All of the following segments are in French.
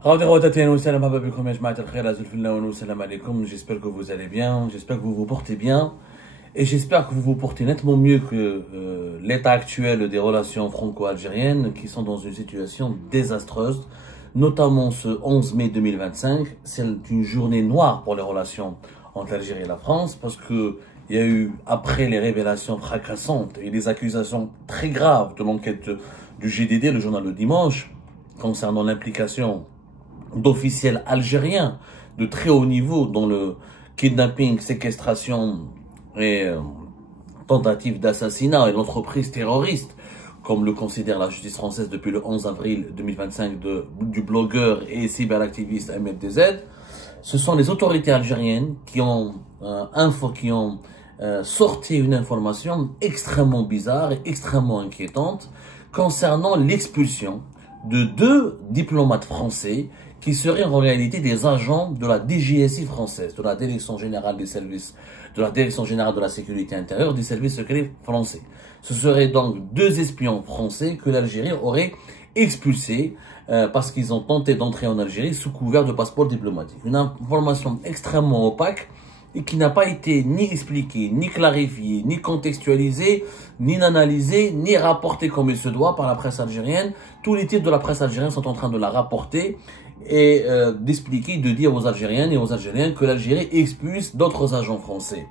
J'espère que vous allez bien, j'espère que vous vous portez bien et j'espère que vous vous portez nettement mieux que l'état actuel des relations franco-algériennes qui sont dans une situation désastreuse, notamment ce 11 mai 2025. C'est une journée noire pour les relations entre l'Algérie et la France parce que il y a eu, après les révélations fracassantes et les accusations très graves de l'enquête du GDD, le journal Le Dimanche, concernant l'implication d'officiels algériens de très haut niveau dans le kidnapping, séquestration et tentative d'assassinat et l'entreprise terroriste, comme le considère la justice française depuis le 11 avril 2025 du blogueur et cyberactiviste MFDZ. Ce sont les autorités algériennes qui ont sorti une information extrêmement bizarre et extrêmement inquiétante concernant l'expulsion de 2 diplomates français qui seraient en réalité des agents de la DGSI française, de la Direction Générale des Services, de la Direction Générale de la Sécurité Intérieure, des services secrets français. Ce seraient donc 2 espions français que l'Algérie aurait expulsés parce qu'ils ont tenté d'entrer en Algérie sous couvert de passeport diplomatique. Une information extrêmement opaque et qui n'a pas été ni expliquée, ni clarifiée, ni contextualisée, ni analysée, ni rapportée comme il se doit par la presse algérienne. Tous les titres de la presse algérienne sont en train de la rapporter et d'expliquer, de dire aux Algériennes et aux Algériens que l'Algérie expulse d'autres agents français.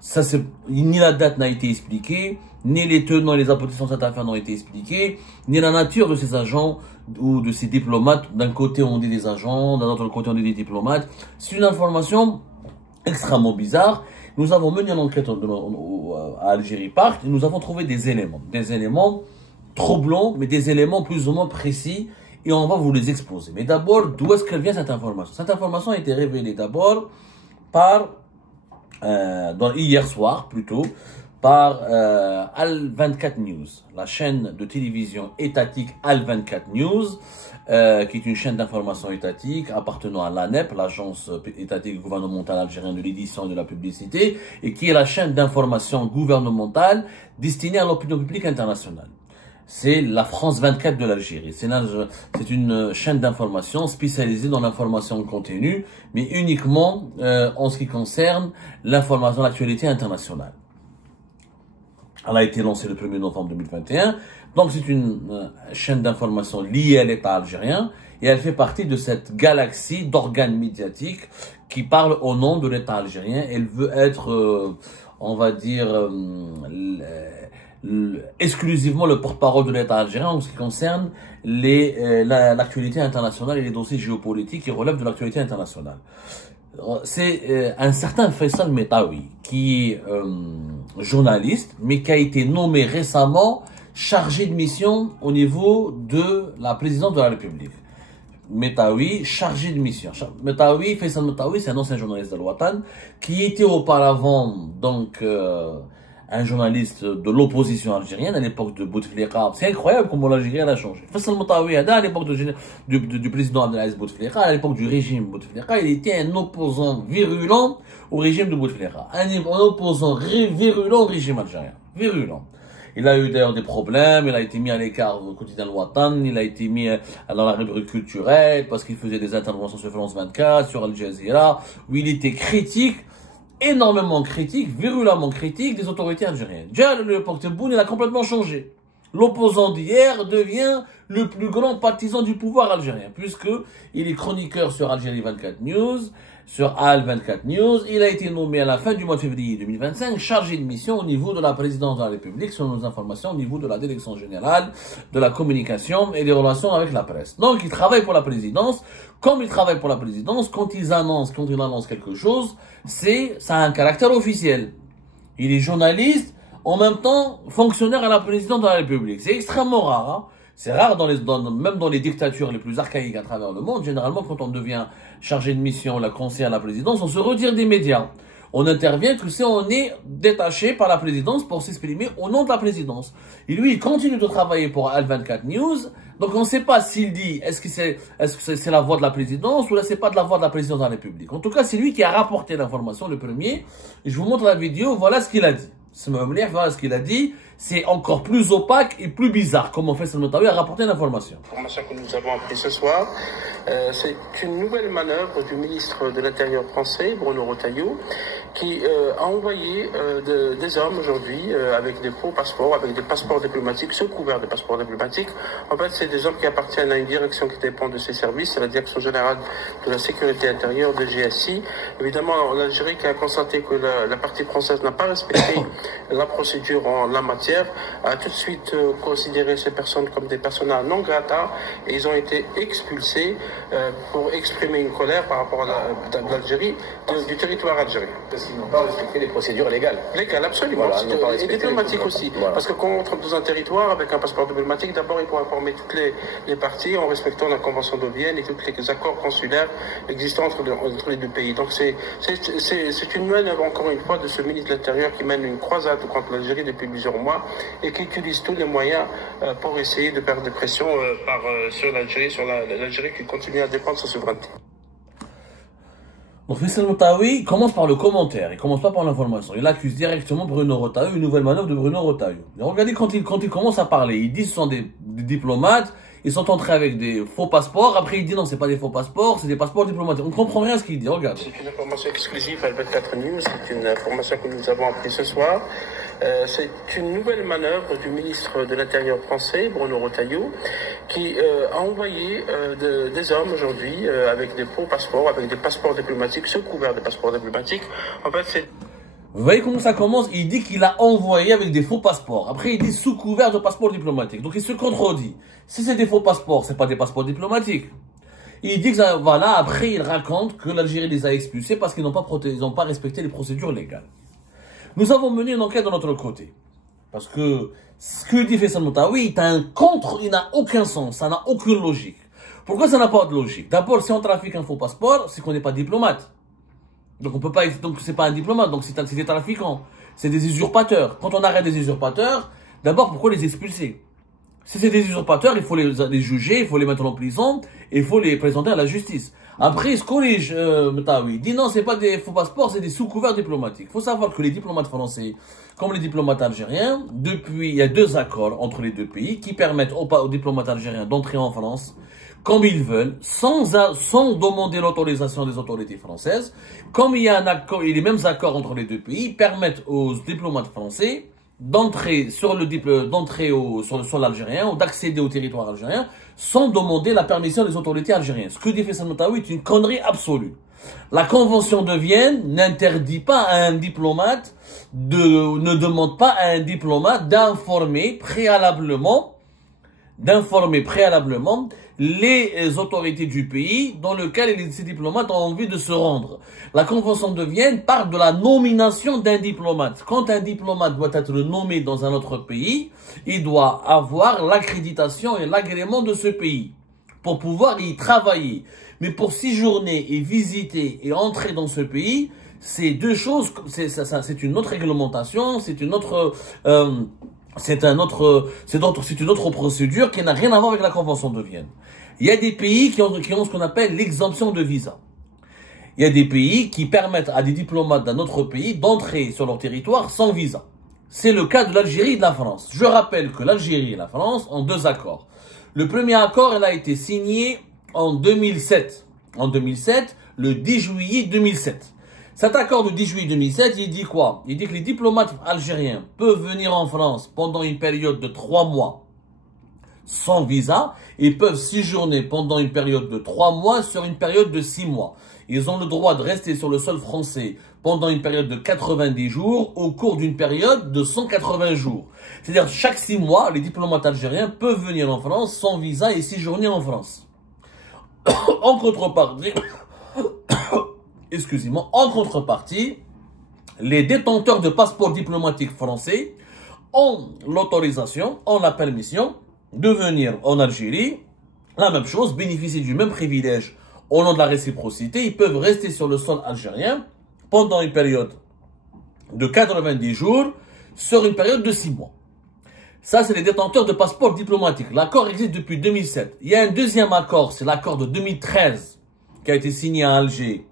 Ça, ni la date n'a été expliquée, ni les tenants et les aboutissants de cette affaire n'ont été expliqués, ni la nature de ces agents ou de ces diplomates. D'un côté, on dit des agents, d'un autre côté, on dit des diplomates. C'est une information extrêmement bizarre. Nous avons mené l'enquête à Algérie Park et nous avons trouvé des éléments troublants, mais des éléments plus ou moins précis, et on va vous les exposer. Mais d'abord, d'où est-ce qu'elle vient cette information? Cette information a été révélée d'abord par, hier soir plutôt, par Al24 News, la chaîne de télévision étatique Al24 News, qui est une chaîne d'information étatique appartenant à l'ANEP, l'agence étatique gouvernementale algérienne de l'édition et de la publicité, et qui est la chaîne d'information gouvernementale destinée à l'opinion publique internationale. C'est la France 24 de l'Algérie. C'est une chaîne d'information spécialisée dans l'information continue, mais uniquement en ce qui concerne l'information, l'actualité internationale. Elle a été lancée le 1er novembre 2021. Donc c'est une chaîne d'information liée à l'État algérien et elle fait partie de cette galaxie d'organes médiatiques qui parlent au nom de l'État algérien. Elle veut être, on va dire, exclusivement le porte-parole de l'État algérien en ce qui concerne l'actualité internationale et les dossiers géopolitiques qui relèvent de l'actualité internationale. C'est un certain Faisal Metaoui qui est journaliste, mais qui a été nommé récemment chargé de mission au niveau de la présidence de la République. Metaoui, chargé de mission. Faisal Metaoui, c'est un ancien journaliste de l'Ouatan qui était auparavant donc un journaliste de l'opposition algérienne à l'époque de Bouteflika. C'est incroyable comment l'Algérie a changé. Faisal Metaoui, à l'époque du président Abdelaziz Bouteflika, à l'époque du régime Bouteflika, il était un opposant virulent au régime de Bouteflika. Un opposant virulent au régime algérien. Virulent. Il a eu d'ailleurs des problèmes, il a été mis à l'écart au quotidien Ouatan, il a été mis dans la rubrique culturelle parce qu'il faisait des interventions sur France 24, sur Al Jazeera, où il était critique, énormément critique, virulemment critique des autorités algériennes. Déjà, le Tebboune, il a complètement changé. L'opposant d'hier devient le plus grand partisan du pouvoir algérien, puisque il est chroniqueur sur Algérie 24 News, sur Al24 News. Il a été nommé à la fin du mois de février 2025 chargé de mission au niveau de la présidence de la République, selon nos informations, au niveau de la Direction Générale de la Communication et des Relations avec la Presse. Donc, il travaille pour la présidence. Comme il travaille pour la présidence, quand il annonce quelque chose, ça a un caractère officiel. Il est journaliste, en même temps fonctionnaire à la présidence de la République. C'est extrêmement rare. Hein. C'est rare même dans les dictatures les plus archaïques à travers le monde. Généralement, quand on devient chargé de mission, la conseiller à la présidence, on se retire des médias. On intervient que si on est détaché par la présidence pour s'exprimer au nom de la présidence. Et lui, il continue de travailler pour Al24 News. Donc on ne sait pas s'il dit, est-ce que c'est la voix de la présidence ou là c'est pas de la voix de la présidence de la République. En tout cas, c'est lui qui a rapporté l'information le premier. Et je vous montre la vidéo, voilà ce qu'il a dit. Voilà ce qu'il a dit. c'est encore plus opaque et plus bizarre. Comment Faisal Metaoui a rapporté l'information. L'information que nous avons appris ce soir, c'est une nouvelle manœuvre du ministre de l'Intérieur français, Bruno Retailleau, qui a envoyé des hommes aujourd'hui avec des faux passeports, avec des passeports diplomatiques, sous couvert de passeports diplomatiques. En fait, c'est des hommes qui appartiennent à une direction qui dépend de ces services, c'est la Direction générale de la sécurité intérieure de GSI. Évidemment, l'Algérie qui a constaté que la partie française n'a pas respecté la procédure en la matière, a tout de suite considéré ces personnes comme des persona non grata et ils ont été expulsés pour exprimer une colère par rapport à l'Algérie, du territoire algérien. Parce qu'ils n'ont pas respecté les procédures légales. Légales, absolument. Voilà, et diplomatiques aussi. Voilà. Parce que quand on entre dans un territoire avec un passeport diplomatique, d'abord il faut informer toutes les parties en respectant la Convention de Vienne et tous les accords consulaires existants entre les deux pays. Donc c'est une manœuvre, encore une fois, de ce ministre de l'Intérieur qui mène une croisade contre l'Algérie depuis plusieurs mois et qui utilise tous les moyens pour essayer de perdre des pressions sur l'Algérie qui continue à défendre sa souveraineté. Donc Faisal Metaoui commence par le commentaire, il commence pas par l'information. Il accuse directement Bruno Retailleau, une nouvelle manœuvre de Bruno Retailleau. Regardez quand il commence à parler, il dit que ce sont des diplomates, ils sont entrés avec des faux passeports, après il dit non c'est pas des faux passeports, c'est des passeports diplomatiques. On ne comprend rien à ce qu'il dit, regarde. C'est une information exclusive à 24 News, c'est une information que nous avons appris ce soir. C'est une nouvelle manœuvre du ministre de l'Intérieur français, Bruno Retailleau, qui a envoyé des hommes aujourd'hui avec des faux passeports, avec des passeports diplomatiques, sous couvert de passeports diplomatiques. En fait, c'est... Vous voyez comment ça commence? Il dit qu'il a envoyé avec des faux passeports. Après, il dit sous couvert de passeports diplomatiques. Donc, il se contredit. Si c'est des faux passeports, c'est pas des passeports diplomatiques. Il dit que ça, voilà, après, il raconte que l'Algérie les a expulsés parce qu'ils n'ont pas respecté les procédures légales. Nous avons mené une enquête de notre côté. Parce que ce que dit Faisal Metaoui, il n'a aucun sens, ça n'a aucune logique. Pourquoi ça n'a pas de logique? D'abord, si on trafique un faux passeport, c'est qu'on n'est pas diplomate. Donc on peut pas, donc c'est pas un diplomate, donc c'est des trafiquants. C'est des usurpateurs. Quand on arrête des usurpateurs, d'abord, pourquoi les expulser? Si c'est des usurpateurs, il faut les juger, il faut les mettre en prison, et il faut les présenter à la justice. Après, il se corrige, Metaoui. Il dit non, c'est pas des faux passeports, c'est des sous-couverts diplomatiques. Il faut savoir que les diplomates français, comme les diplomates algériens, depuis, il y a 2 accords entre les 2 pays qui permettent aux diplomates algériens d'entrer en France comme ils veulent, sans demander l'autorisation des autorités françaises. Comme il y a un accord, et les mêmes accords entre les 2 pays permettent aux diplomates français d'entrer sur le sol algérien ou d'accéder au territoire algérien sans demander la permission des autorités algériennes. Ce que dit Faisal Metaoui est une connerie absolue. La Convention de Vienne n'interdit pas à un diplomate ne demande pas à un diplomate d'informer préalablement les autorités du pays dans lequel ces diplomates ont envie de se rendre. La Convention de Vienne parle de la nomination d'un diplomate. Quand un diplomate doit être nommé dans un autre pays, il doit avoir l'accréditation et l'agrément de ce pays pour pouvoir y travailler. Mais pour séjourner et visiter et entrer dans ce pays, c'est 2 choses, c'est une autre réglementation, c'est une autre procédure qui n'a rien à voir avec la Convention de Vienne. Il y a des pays qui ont ce qu'on appelle l'exemption de visa. Il y a des pays qui permettent à des diplomates d'un autre pays d'entrer sur leur territoire sans visa. C'est le cas de l'Algérie et de la France. Je rappelle que l'Algérie et la France ont 2 accords. Le premier accord, il a été signé en 2007. En 2007, le 10 juillet 2007. Cet accord du 10 juillet 2007, il dit quoi? Il dit que les diplomates algériens peuvent venir en France pendant une période de 3 mois sans visa et peuvent séjourner pendant une période de 3 mois sur une période de 6 mois. Ils ont le droit de rester sur le sol français pendant une période de 90 jours au cours d'une période de 180 jours. C'est-à-dire chaque 6 mois, les diplomates algériens peuvent venir en France sans visa et séjourner en France. En contrepartie, en contrepartie, les détenteurs de passeports diplomatiques français ont l'autorisation, ont la permission de venir en Algérie. La même chose, bénéficier du même privilège au nom de la réciprocité. Ils peuvent rester sur le sol algérien pendant une période de 90 jours sur une période de 6 mois. Ça, c'est les détenteurs de passeports diplomatiques. L'accord existe depuis 2007. Il y a un deuxième accord, c'est l'accord de 2013 qui a été signé à Alger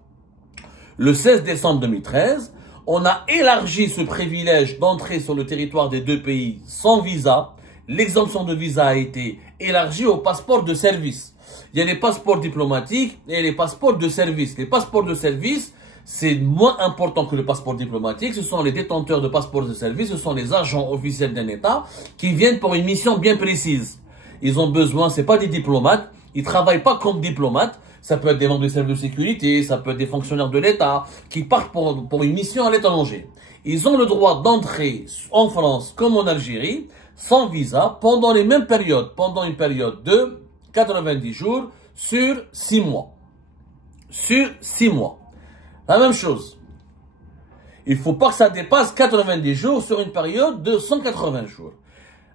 le 16 décembre 2013, On a élargi ce privilège d'entrer sur le territoire des deux pays sans visa. L'exemption de visa a été élargie aux passeports de service. Il y a les passeports diplomatiques et les passeports de service. Les passeports de service, c'est moins important que le passeport diplomatique. Ce sont les détenteurs de passeports de service, ce sont les agents officiels d'un État qui viennent pour une mission bien précise. Ils ont besoin, c'est pas des diplomates, ils travaillent pas comme diplomates. Ça peut être des membres du service de sécurité, ça peut être des fonctionnaires de l'État qui partent pour une mission à l'étranger. Ils ont le droit d'entrer en France comme en Algérie sans visa pendant les mêmes périodes, pendant une période de 90 jours sur 6 mois. Sur 6 mois. La même chose. Il ne faut pas que ça dépasse 90 jours sur une période de 180 jours.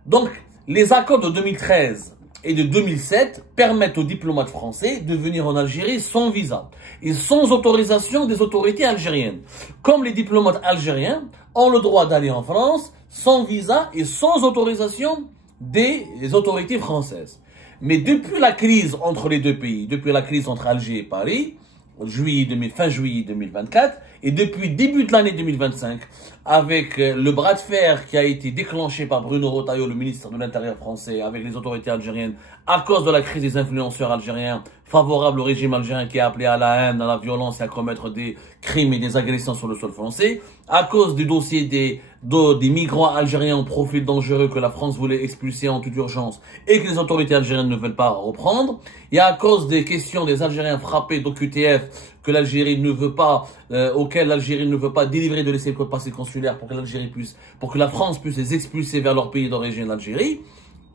Donc, les accords de 2013 et de 2007 permettent aux diplomates français de venir en Algérie sans visa et sans autorisation des autorités algériennes. Comme les diplomates algériens ont le droit d'aller en France sans visa et sans autorisation des autorités françaises. Mais depuis la crise entre les deux pays, depuis la crise entre Alger et Paris, fin juillet 2024, et depuis début de l'année 2025, avec le bras de fer qui a été déclenché par Bruno Retailleau, le ministre de l'Intérieur français, avec les autorités algériennes, à cause de la crise des influenceurs algériens, favorables au régime algérien qui a appelé à la haine, à la violence et à commettre des crimes et des agressions sur le sol français, à cause du dossier des migrants algériens au profil dangereux que la France voulait expulser en toute urgence et que les autorités algériennes ne veulent pas reprendre, et à cause des questions des Algériens frappés d'OQTF que l'Algérie ne veut pas, auxquels l'Algérie ne veut pas délivrer de laissez-passer consulaire pour que la France puisse les expulser vers leur pays d'origine, l'Algérie.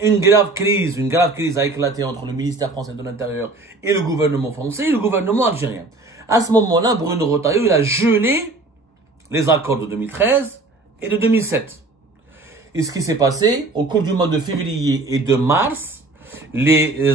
Une grave crise a éclaté entre le ministère français de l'Intérieur et le gouvernement français et le gouvernement algérien. À ce moment-là, Bruno Retailleau, il a gelé les accords de 2013 et de 2007. Et ce qui s'est passé, au cours du mois de février et de mars, les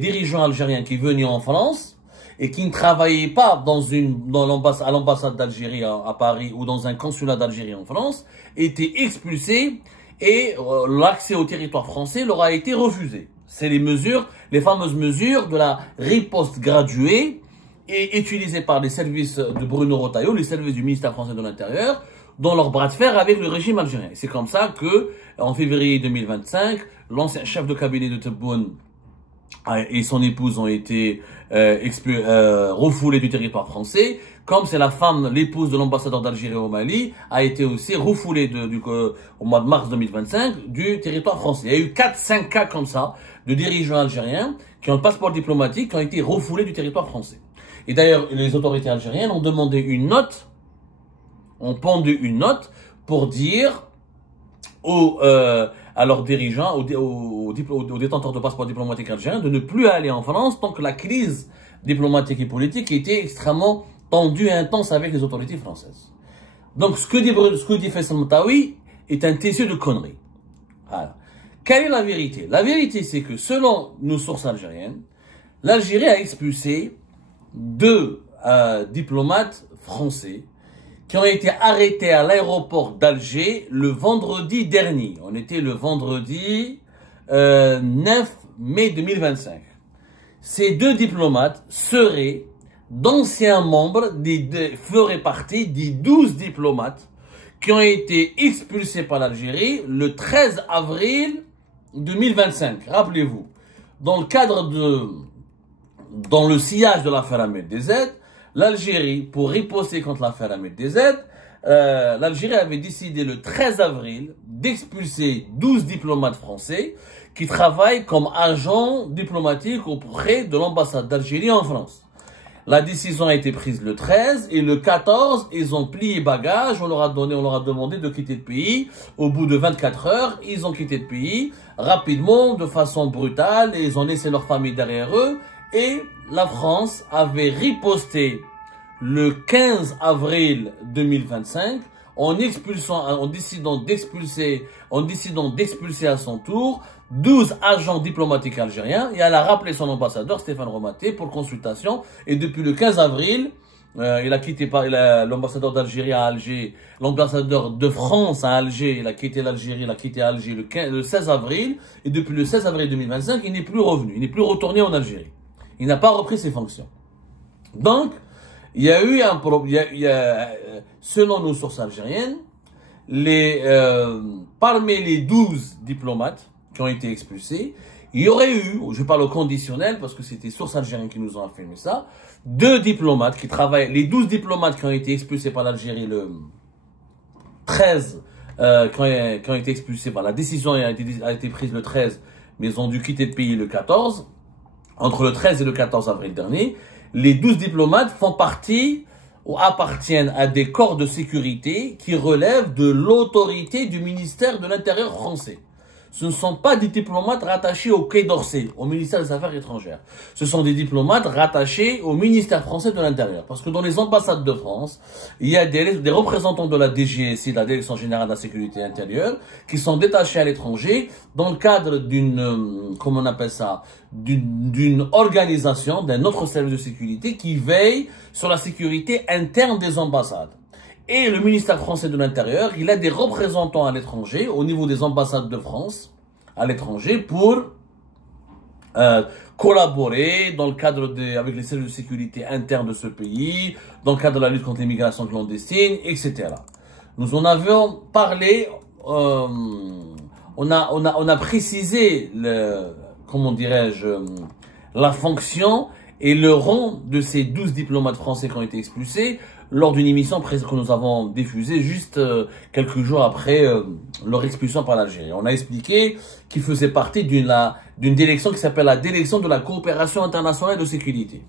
dirigeants algériens qui venaient en France et qui ne travaillaient pas à l'ambassade d'Algérie à Paris ou dans un consulat d'Algérie en France, étaient expulsés et l'accès au territoire français leur a été refusé. C'est les fameuses mesures de la riposte graduée et utilisées par les services de Bruno Retailleau, les services du ministère français de l'Intérieur, dans leur bras de fer avec le régime algérien. C'est comme ça que, en février 2025, l'ancien chef de cabinet de Tebboune et son épouse ont été refoulés du territoire français, comme c'est l'épouse de l'ambassadeur d'Algérie au Mali, a été aussi refoulée au mois de mars 2025 du territoire français. Il y a eu 4-5 cas comme ça de dirigeants algériens qui ont le passeport diplomatique qui ont été refoulés du territoire français. Et d'ailleurs, les autorités algériennes ont demandé une note, ont pendu une note pour dire à leurs dirigeants, aux détenteurs de passeports diplomatiques algériens de ne plus aller en France tant que la crise diplomatique et politique était extrêmement tendue et intense avec les autorités françaises. Donc ce que dit Faisal Moutaoui est un tissu de conneries. Voilà. Quelle est la vérité? La vérité, c'est que selon nos sources algériennes, l'Algérie a expulsé 2 diplomates français qui ont été arrêtés à l'aéroport d'Alger le vendredi dernier. On était le vendredi 9 mai 2025. Ces 2 diplomates seraient d'anciens membres feraient partie des 12 diplomates qui ont été expulsés par l'Algérie le 13 avril 2025. Rappelez-vous, dans le sillage de l'affaire Ahmed DZ, l'Algérie, pour riposter contre l'affaire Ahmed DZ, l'Algérie avait décidé le 13 avril d'expulser 12 diplomates français qui travaillent comme agents diplomatiques auprès de l'ambassade d'Algérie en France. La décision a été prise le 13 et le 14, ils ont plié bagages, on leur a demandé de quitter le pays. Au bout de 24 heures, ils ont quitté le pays rapidement, de façon brutale, et ils ont laissé leur famille derrière eux. Et la France avait riposté le 15 avril 2025 en décidant d'expulser à son tour 12 agents diplomatiques algériens, et elle a rappelé son ambassadeur Stéphane Romaté pour consultation. Et depuis le 15 avril, il a quitté l'ambassadeur d'Algérie à Alger, l'ambassadeur de France à Alger, il a quitté l'Algérie, il a quitté Alger le 16 avril, et depuis le 16 avril 2025, il n'est plus revenu, il n'est plus retourné en Algérie. Il n'a pas repris ses fonctions. Donc, il y a eu un problème, selon nos sources algériennes, parmi les 12 diplomates qui ont été expulsés, il y aurait eu, je parle au conditionnel parce que c'était sources algériennes qui nous ont affirmé ça, 2 diplomates qui travaillent, les 12 diplomates qui ont été expulsés par l'Algérie le 13, qui ont été expulsés par la décision a été prise le 13, mais ils ont dû quitter le pays le 14, entre le 13 et le 14 avril dernier. Les 12 diplomates font partie ou appartiennent à des corps de sécurité qui relèvent de l'autorité du ministère de l'Intérieur français. Ce ne sont pas des diplomates rattachés au Quai d'Orsay, au ministère des Affaires étrangères. Ce sont des diplomates rattachés au ministère français de l'Intérieur. Parce que dans les ambassades de France, il y a des représentants de la DGSI, de la Direction Générale de la Sécurité Intérieure, qui sont détachés à l'étranger dans le cadre d'une, comment on appelle ça, d'une organisation, d'un autre service de sécurité qui veille sur la sécurité interne des ambassades. Et le ministère français de l'Intérieur, il a des représentants à l'étranger, au niveau des ambassades de France, à l'étranger, pour collaborer dans le cadre avec les services de sécurité internes de ce pays, dans le cadre de la lutte contre l'immigration clandestine, etc. Nous en avions parlé, on a précisé, comment dirais-je, la fonction et le rang de ces 12 diplomates français qui ont été expulsés, lors d'une émission que nous avons diffusée juste quelques jours après leur expulsion par l'Algérie. On a expliqué qu'ils faisaient partie d'une direction qui s'appelle la direction de la coopération internationale de sécurité.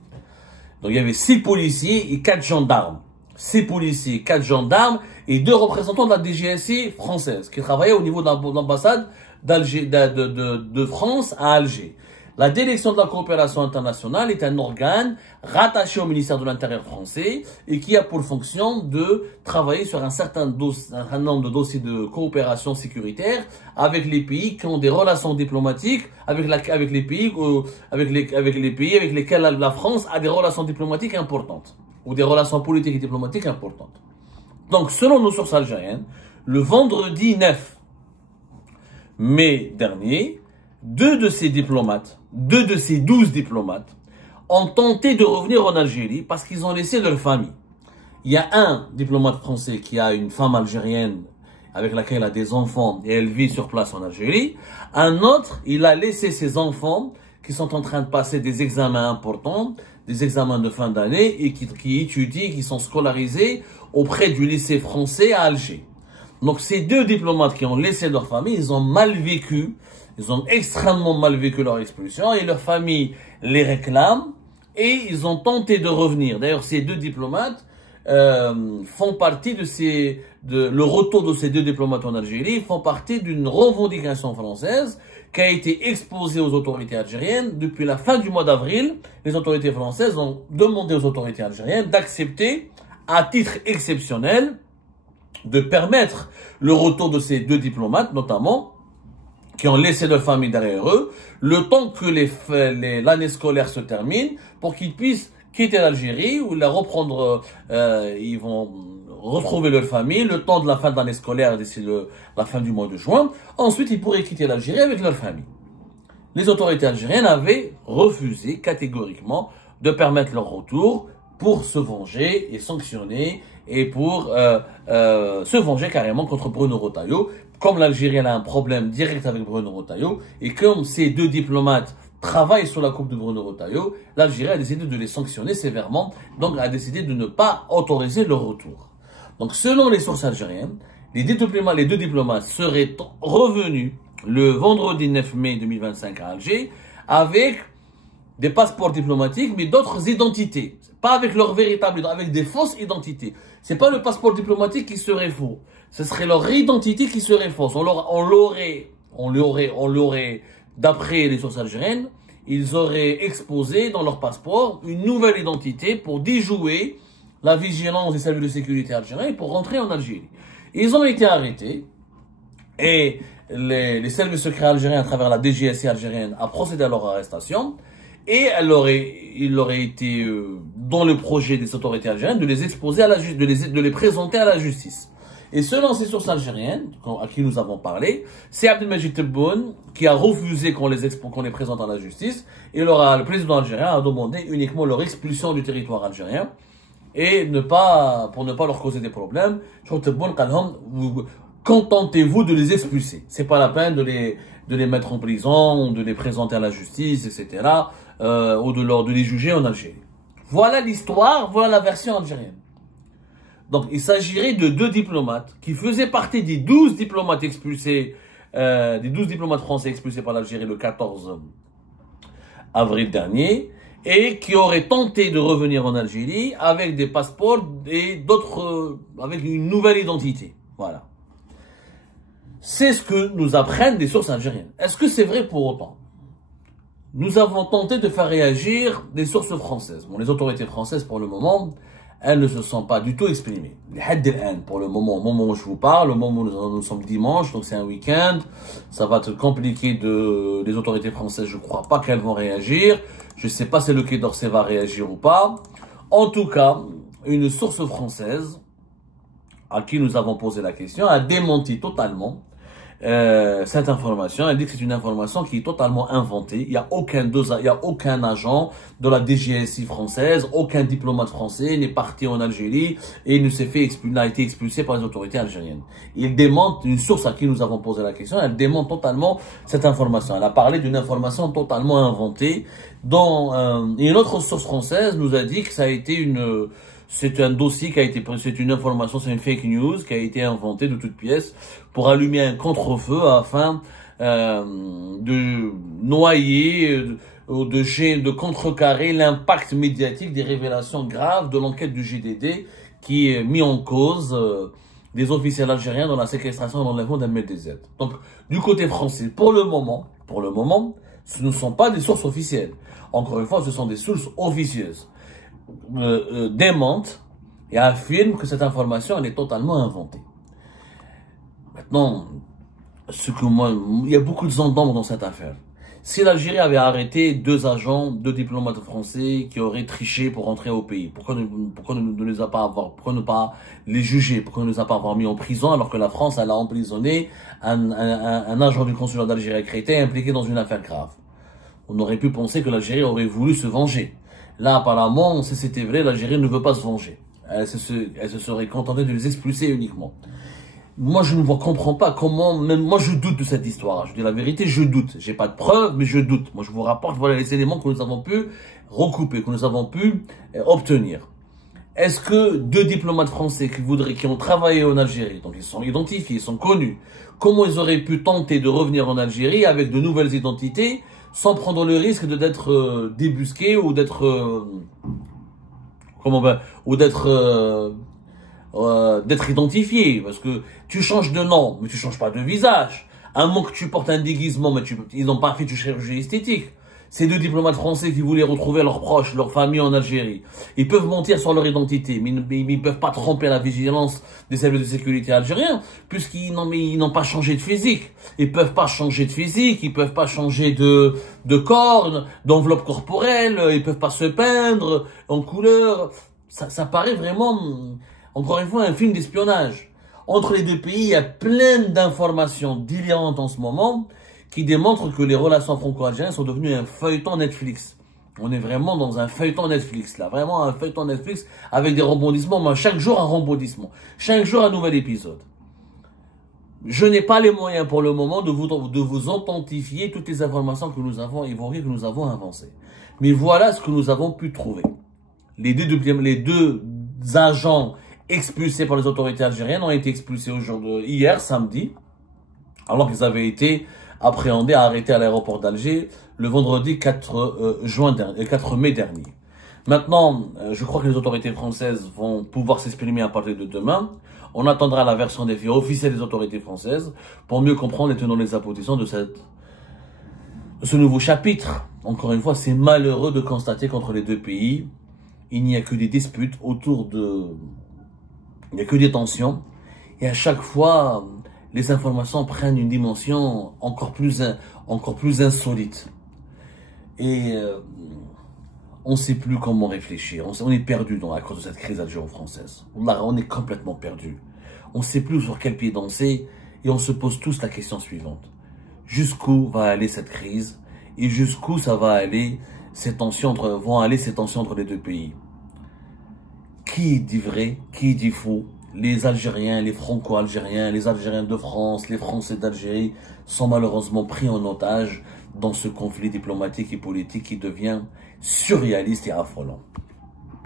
Donc il y avait 6 policiers et 4 gendarmes. 6 policiers, 4 gendarmes et 2 représentants de la DGSI française qui travaillaient au niveau de l'ambassade de France à Alger. La direction de la coopération internationale est un organe rattaché au ministère de l'Intérieur français et qui a pour fonction de travailler sur un certain nombre de dossiers de coopération sécuritaire avec les pays qui ont des relations diplomatiques avec les pays avec lesquels la France a des relations diplomatiques importantes ou des relations politiques et diplomatiques importantes. Donc, selon nos sources algériennes, le vendredi 9 mai dernier, 2 de ces 12 diplomates, ont tenté de revenir en Algérie parce qu'ils ont laissé leur famille. Il y a un diplomate français qui a une femme algérienne avec laquelle il a des enfants et elle vit sur place en Algérie. Un autre, il a laissé ses enfants qui sont en train de passer des examens importants, des examens de fin d'année et qui étudient, qui sont scolarisés auprès du lycée français à Alger. Donc ces 2 diplomates qui ont laissé leur famille, ils ont mal vécu. Ils ont extrêmement mal vécu leur expulsion et leur famille les réclame et ils ont tenté de revenir. D'ailleurs, ces 2 diplomates font partie le retour de ces 2 diplomates en Algérie font partie d'une revendication française qui a été exposée aux autorités algériennes. Depuis la fin du mois d'avril, les autorités françaises ont demandé aux autorités algériennes d'accepter, à titre exceptionnel, de permettre le retour de ces 2 diplomates, notamment, qui ont laissé leur famille derrière eux, le temps que l'année scolaire se termine, pour qu'ils puissent quitter l'Algérie, ou la reprendre, ils vont retrouver leur famille, le temps de la fin de l'année scolaire, d'ici la fin du mois de juin. Ensuite, ils pourraient quitter l'Algérie avec leur famille. Les autorités algériennes avaient refusé catégoriquement de permettre leur retour pour se venger et sanctionner, et pour se venger carrément contre Bruno Retailleau. Comme l'Algérie a un problème direct avec Bruno Retailleau, et comme ces 2 diplomates travaillent sur la coupe de Bruno Retailleau, l'Algérie a décidé de les sanctionner sévèrement, donc a décidé de ne pas autoriser leur retour. Donc selon les sources algériennes, les 2 diplomates seraient revenus le vendredi 9 mai 2025 à Alger avec des passeports diplomatiques, mais d'autres identités. Pas avec leur véritable, avec des fausses identités. C'est pas le passeport diplomatique qui serait faux. Ce serait leur identité qui serait fausse. On l'aurait, d'après les sources algériennes, ils auraient exposé dans leur passeport une nouvelle identité pour déjouer la vigilance des services de sécurité algériens pour rentrer en Algérie. Ils ont été arrêtés et les services secrets algériens, à travers la DGSI algérienne, a procédé à leur arrestation. Et il aurait été dans le projet des autorités algériennes de les exposer à de les présenter à la justice. Et selon ces sources algériennes, à qui nous avons parlé, c'est Abdelmajid Tebboune qui a refusé qu'on les présente à la justice. Et le président algérien a demandé uniquement leur expulsion du territoire algérien. et pour ne pas leur causer des problèmes. Contentez-vous de les expulser. C'est pas la peine de les mettre en prison, de les présenter à la justice, etc. Ou de les juger en Algérie. Voilà l'histoire, voilà la version algérienne. Donc, il s'agirait de 2 diplomates qui faisaient partie des 12 diplomates expulsés, des 12 diplomates français expulsés par l'Algérie le 14 avril dernier, et qui auraient tenté de revenir en Algérie avec des passeports et d'autres, avec une nouvelle identité. Voilà. C'est ce que nous apprennent des sources algériennes. Est-ce que c'est vrai pour autant? Nous avons tenté de faire réagir des sources françaises. Bon, les autorités françaises, pour le moment, elles ne se sont pas du tout exprimées. Pour le moment, au moment où je vous parle, au moment où nous sommes dimanche, donc c'est un week-end, ça va être compliqué les autorités françaises, je ne crois pas qu'elles vont réagir. Je ne sais pas si le Quai d'Orsay va réagir ou pas. En tout cas, une source française, à qui nous avons posé la question, a démenti totalement cette information. Elle dit que c'est une information qui est totalement inventée. Il n'y a aucun agent de la DGSI française, aucun diplomate français n'est parti en Algérie et n'a été expulsé par les autorités algériennes. Il démente, une source à qui nous avons posé la question, elle démente totalement cette information. Elle a parlé d'une information totalement inventée et une autre source française nous a dit que ça a été c'est un dossier c'est une information, c'est une fake news qui a été inventée de toutes pièces pour allumer un contre-feu afin de noyer ou de contrecarrer l'impact médiatique des révélations graves de l'enquête du JDD qui est mis en cause des officiels algériens dans la séquestration et l'enlèvement d'Ahmed DZ. Donc, du côté français, pour le moment, ce ne sont pas des sources officielles. Encore une fois, ce sont des sources officieuses. Démente et affirme que cette information elle est totalement inventée. Maintenant, il y a beaucoup de zones d'ombre dans cette affaire. Si l'Algérie avait arrêté 2 agents, 2 diplomates français qui auraient triché pour rentrer au pays, pourquoi ne pas les juger, pourquoi ne les a pas avoir mis en prison alors que la France elle a emprisonné un agent du consulat d'Algérie à Créteil impliqué dans une affaire grave? On aurait pu penser que l'Algérie aurait voulu se venger. Là, apparemment, si c'était vrai, l'Algérie ne veut pas se venger. Elle se serait contentée de les expulser uniquement. Moi, je ne comprends pas comment, même moi, je doute de cette histoire. Je dis la vérité, je doute. J'ai pas de preuves, mais je doute. Moi, je vous rapporte, voilà les éléments que nous avons pu recouper, que nous avons pu obtenir. Est-ce que 2 diplomates français qui ont travaillé en Algérie, donc ils sont identifiés, ils sont connus, comment ils auraient pu tenter de revenir en Algérie avec de nouvelles identités, sans prendre le risque d'être débusqué ou d'être d'être identifié, parce que tu changes de nom, mais tu changes pas de visage. À moins que tu portes un déguisement, mais ils n'ont pas fait de chirurgie esthétique. Ces 2 diplomates français qui voulaient retrouver leurs proches, leurs familles en Algérie, ils peuvent mentir sur leur identité, mais ils ne peuvent pas tromper la vigilance des services de sécurité algériens, puisqu'ils n'ont pas changé de physique. Ils peuvent pas changer de physique, ils peuvent pas changer de corps, d'enveloppe corporelle, ils peuvent pas se peindre en couleur. Ça paraît vraiment, encore une fois, un film d'espionnage. Entre les 2 pays, il y a plein d'informations délirantes en ce moment, qui démontre que les relations franco-algériennes sont devenues un feuilleton Netflix. On est vraiment dans un feuilleton Netflix, là. Vraiment un feuilleton Netflix avec des rebondissements. Mais chaque jour, un rebondissement. Chaque jour, un nouvel épisode. Je n'ai pas les moyens pour le moment de vous authentifier toutes les informations que nous avons évoquées, que nous avons avancées. Mais voilà ce que nous avons pu trouver. Les deux agents expulsés par les autorités algériennes ont été expulsés hier, samedi, alors qu'ils avaient été appréhendés, arrêtés à l'aéroport d'Alger le vendredi 4 mai dernier. Maintenant, je crois que les autorités françaises vont pouvoir s'exprimer à partir de demain. On attendra la version des faits officielle des autorités françaises pour mieux comprendre les tenants et les aboutissants de ce nouveau chapitre. Encore une fois, c'est malheureux de constater qu'entre les 2 pays, il n'y a que des disputes il n'y a que des tensions. Et à chaque fois, les informations prennent une dimension encore plus insolite. Et on ne sait plus comment réfléchir. On est perdu à cause de cette crise algéro-française. On est complètement perdu. On ne sait plus sur quel pied danser. Et on se pose tous la question suivante. Jusqu'où va aller cette crise? Et jusqu'où vont aller ces tensions entre les 2 pays? qui dit vrai, qui dit faux. Les Algériens, les Franco-Algériens, les Algériens de France, les Français d'Algérie sont malheureusement pris en otage dans ce conflit diplomatique et politique qui devient surréaliste et affolant.